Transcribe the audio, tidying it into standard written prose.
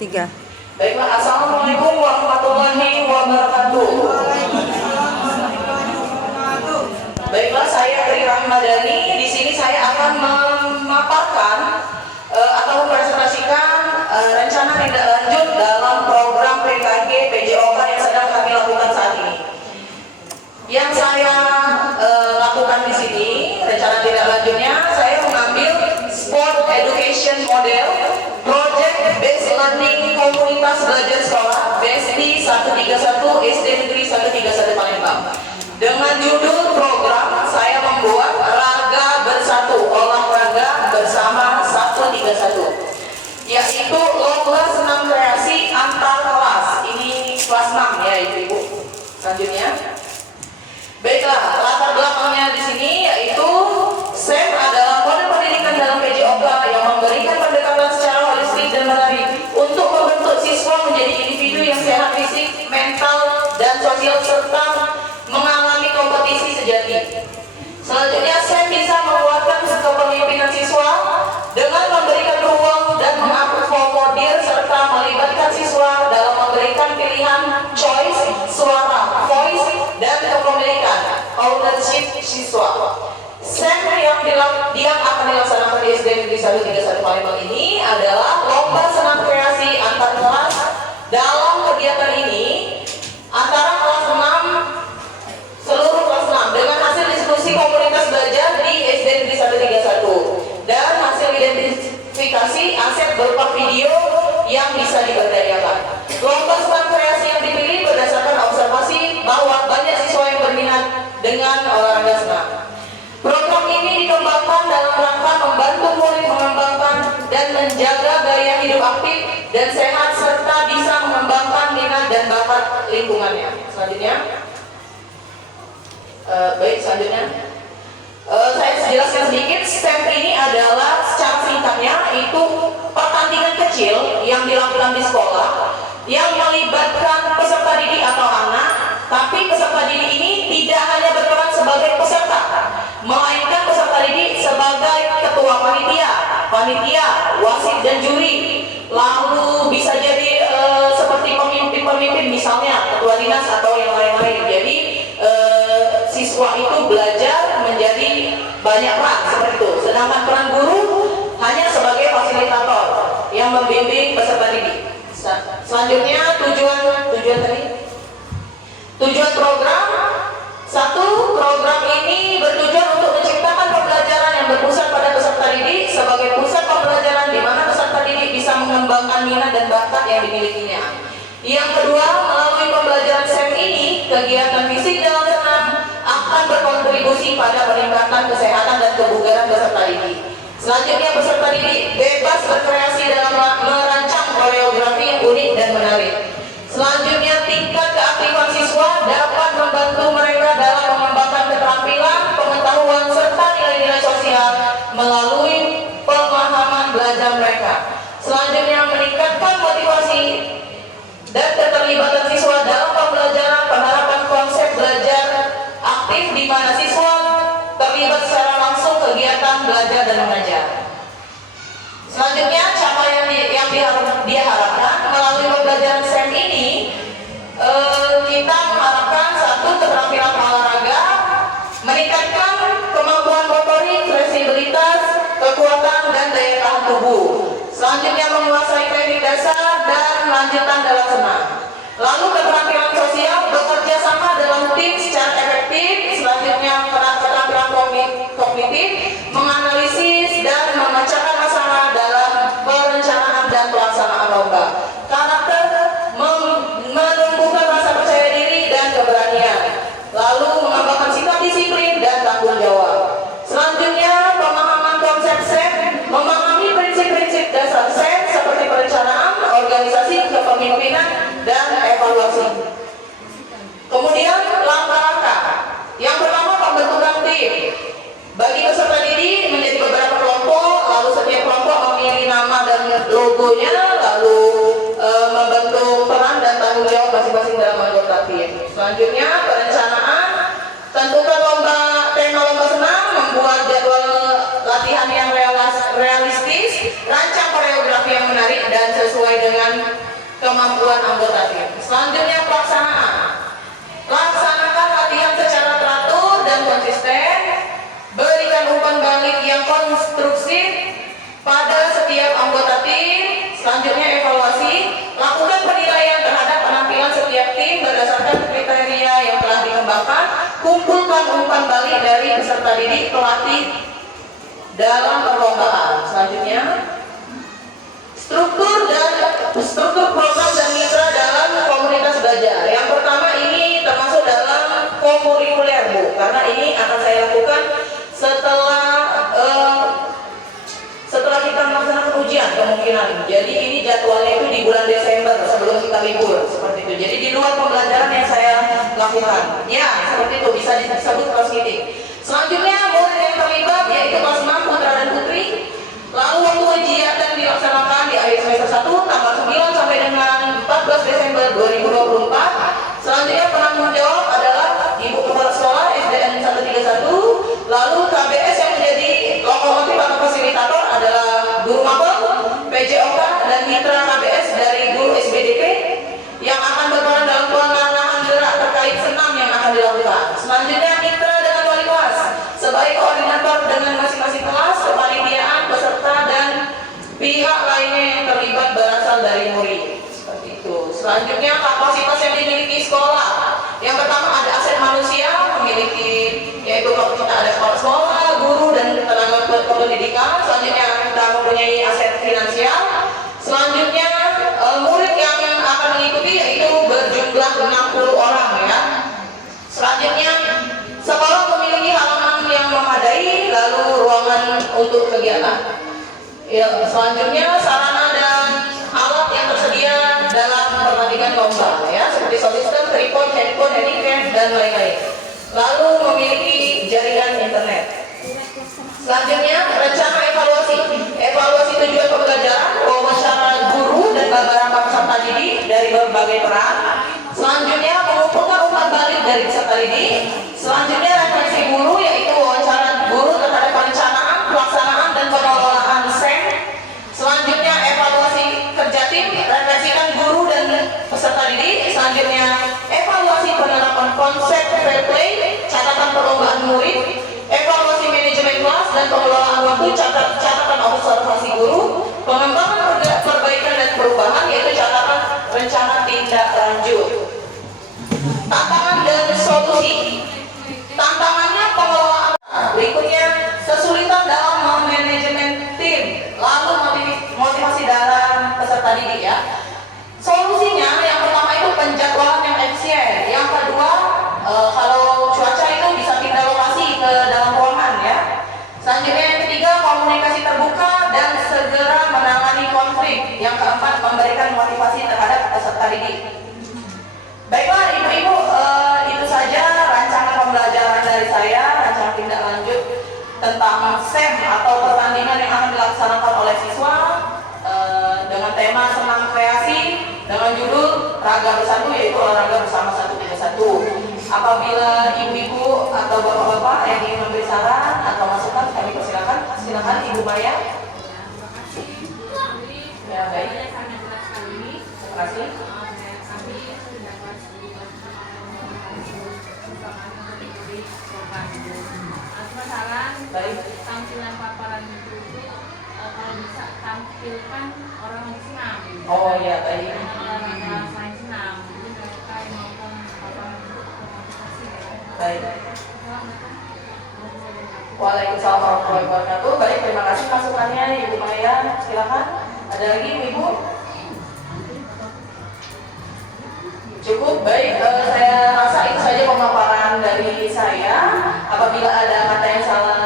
Tiga. Baiklah, assalamualaikum warahmatullahi wabarakatuh. Baiklah, saya Tri Rahmadani. Di sini saya akan memaparkan atau mempresentasikan rencana tindak lanjut dalam program PKG PJOK yang sedang kami lakukan saat ini. Yang saya lakukan di sini, rencana tindak lanjutnya, saya mengambil Sport Education Model Project Based Learning Komunitas Belajar Sekolah BSD 131 SD Negeri 131 Palembang. Dengan judul program, saya membuat Raga Bersatu, olahraga bersama 131, yaitu lomba senam kreasi antar kelas. Ini kelas 6 ya Ibu. Selanjutnya, baiklah, latar belakangnya di sini yaitu SEM adalah kode pendidikan dalam PJOK yang memberikan pendekatan secara holistik dan menarik untuk membentuk siswa menjadi individu yang sehat fisik, mental, dan sosial serta mengalami kompetisi sejati. Selanjutnya, SEM bisa menguatkan kepemimpinan siswa dengan memberikan ruang dan mengakomodir serta melibatkan siswa dalam memberikan pilihan choice, suara, voice, dan kepemilikan ownership siswa. SEM yang akan dilaksanakan di SD Negeri 131 Palembang ini adalah lomba senam kreasi antar kelas. Dalam kegiatan ini antara kelas 6, seluruh kelas 6 dengan hasil diskusi komunitas belajar di SD Negeri 131 dan hasil identifikasi aset berupa video yang bisa diberdayakan. Lomba senam kreasi yang dipilih berdasarkan observasi bahwa banyak siswa yang berminat dengan olahraga senam. Program ini dikembangkan dalam rangka membantu murid mengembangkan dan menjaga gaya hidup aktif dan sehat serta bisa mengembangkan minat dan bakat lingkungannya. Selanjutnya, selanjutnya saya jelaskan sedikit. STEM ini adalah secara singkatnya itu pertandingan kecil yang dilakukan di sekolah yang melibatkan peserta didik atau anak, tapi peserta didik ini tidak hanya berperan sebagai peserta, melainkan peserta didik sebagai ketua panitia, wasit dan juri. Lalu bisa jadi seperti pemimpin misalnya ketua dinas atau yang lain-lain. Jadi siswa itu belajar menjadi banyak peran seperti itu. Sedangkan peran guru hanya sebagai fasilitator yang membimbing peserta didik. Selanjutnya tujuan program. Satu, program ini bertujuan untuk menciptakan pembelajaran yang berpusat pada peserta didik sebagai pusat pembelajaran di mana peserta didik bisa mengembangkan minat dan bakat yang dimilikinya. Yang kedua, melalui pembelajaran SEM ini, kegiatan fisik dalam senam akan berkontribusi pada peningkatan kesehatan dan kebugaran peserta didik. Selanjutnya, peserta didik bebas berkreasi dalam merancang koreografi yang unik dan menarik. Selanjutnya, tingkat keaktifan siswa dapat membantu mereka dalam mengembangkan keterampilan, pengetahuan, serta nilai-nilai sosial melalui pemahaman belajar mereka. Selanjutnya, meningkatkan motivasi dan keterlibatan siswa dalam pembelajaran, penerapan konsep belajar aktif di mana siswa terlibat secara langsung kegiatan belajar dan mengajar. Selanjutnya, capaian yang diharapkan melalui pembelajaran SEM ini, kita mengharapkan satu, keterampilan olahraga, meningkatkan kemampuan motorik, fleksibilitas, kekuatan dan daya tahan tubuh. Selanjutnya, menguasai teknik dasar dan lanjutan dalam senam. Lalu keterampilan sosial, bekerja sama dalam tim secara efektif. Selanjutnya, keterampilan kognitif, menganalisis dan memecahkan masalah dalam perencanaan dan pelaksanaan lomba. Karakter, menumbuhkan rasa percaya diri dan keberanian. Lalu mengembangkan sikap disiplin dan tanggung jawab. Selanjutnya, pemahaman konsep SEM, memahami prinsip-prinsip dasar SEM seperti perencanaan, organisasi, kepemimpinan, dan evaluasi. Kemudian langkah-langkah. Yang pertama, pembentukan tim. Bagi peserta didik menjadi beberapa kelompok, lalu setiap kelompok memilih nama dan logonya, lalu membentuk peran dan tanggung jawab masing-masing dalam anggota tim. Selanjutnya, perencanaan. Tentukan tema lomba senam, membuat jadwal latihan yang realistis, rancang koreografi yang menarik dan sesuai dengan kemampuan anggota tim. Selanjutnya pelaksanaan. Laksanakan latihan secara teratur dan konsisten. Berikan umpan balik yang konstruktif pada setiap anggota tim. Selanjutnya evaluasi. Lakukan penilaian terhadap penampilan setiap tim berdasarkan kriteria yang telah dikembangkan. Kumpulkan umpan balik dari peserta didik pelatih dalam perlombaan. Selanjutnya struktur program dan mitra dalam komunitas belajar. Yang pertama ini termasuk dalam kokurikuler, Bu, karena ini akan saya lakukan setelah kita melaksanakan ujian kemungkinan. Jadi ini jadwalnya itu di bulan Desember sebelum kita libur seperti itu. Jadi di luar pembelajaran yang saya lakukan. Ya, seperti itu bisa disebut kelas meeting. Selanjutnya murid yang terlibat yaitu kelas 6 putra dan putri. Lalu waktu ujian dan dilaksanakan di akhir semester 1 tanggal 9 sampai dengan 14 Desember 2024. Selanjutnya penanggung jawab adalah Ibu Kepala Sekolah SDN 131. Lalu KBS yang menjadi lokomotif atau fasilitator adalah guru mapel, PJOK dan mitra KBS dari guru SBDP yang akan berperan dalam pengarahan gerak terkait senam yang akan dilakukan. Selanjutnya mitra dengan wali kelas sebagai koordinator dengan masing-masing kelas, kepanitiaan, peserta dan pihak lainnya yang terlibat berasal dari murid. Seperti itu. Selanjutnya kapasitas yang dimiliki sekolah. Yang pertama ada aset manusia memiliki, yaitu kalau kita ada sekolah, guru dan tenaga pendidikan. Selanjutnya kita mempunyai aset finansial. Selanjutnya murid yang akan mengikuti yaitu berjumlah 60 orang ya. Selanjutnya sekolah memiliki halaman yang memadai, lalu ruangan untuk kegiatan. Ya, selanjutnya sarana dan alat yang tersedia dalam pertandingan lomba ya, seperti sound system, tripod, handphone, handycam dan lain-lain. Lalu memiliki jaringan internet. Selanjutnya rencana evaluasi. Evaluasi tujuan pembelajaran, wawancara guru dan beberapa peserta didik dari berbagai peran. Selanjutnya mengumpulkan umpan balik dari peserta didik. Selanjutnya refleksi guru yaitu wawancara guru terhadap perencanaan, pelaksanaan dan pengelolaan SEM. Selanjutnya evaluasi kerja tim, refleksikan guru dan peserta didik. Selanjutnya evaluasi penerapan konsep fair play, catatan perlombaan murid, evaluasi manajemen kelas dan pengelolaan waktu, catatan observasi guru, pengembangan perbaikan dan perubahan yaitu catatan rencana tindak lanjut. Tantangan dan solusi. Tantangannya pengelolaan. Berikutnya kesulitan dalam memanajemen tim, lalu motivasi dalam peserta didik ya. Solusinya yang pertama itu penjadwalan yang efisien. Yang kedua kalau cuaca itu bisa pindah lokasi ke dalam ruangan ya. Selanjutnya yang ketiga komunikasi terbuka dan segera menangani konflik. Yang keempat memberikan motivasi terhadap peserta didik. Baiklah ibu-ibu, itu saja rancangan pembelajaran dari saya, rancangan tindak lanjut tentang SEM atau pertandingan yang akan dilaksanakan oleh siswa dengan tema senam kreasi dengan judul Raga Bersatu, yaitu olahraga bersama 131. Apabila ibu-ibu atau bapak-bapak yang ingin memberi saran atau masukan, kami persilakan. Silakan Ibu Maya. Ya baik. Terima kasih. Saran Baik. tampilan paparan itu kalau bisa tampilkan orang yang senam. Oh ya baik. Olahraga selain senam, jadi mereka yang nonton paparan itu motivasi ya. Baik. Waalaikumsalam warahmatullahi wabarakatuh. Baik, terima kasih masukannya Ibu Maya. Silakan. Ada lagi Ibu? Cukup. Baik, saya rasa itu saja pemaparan dari saya. Apabila ada kata yang salah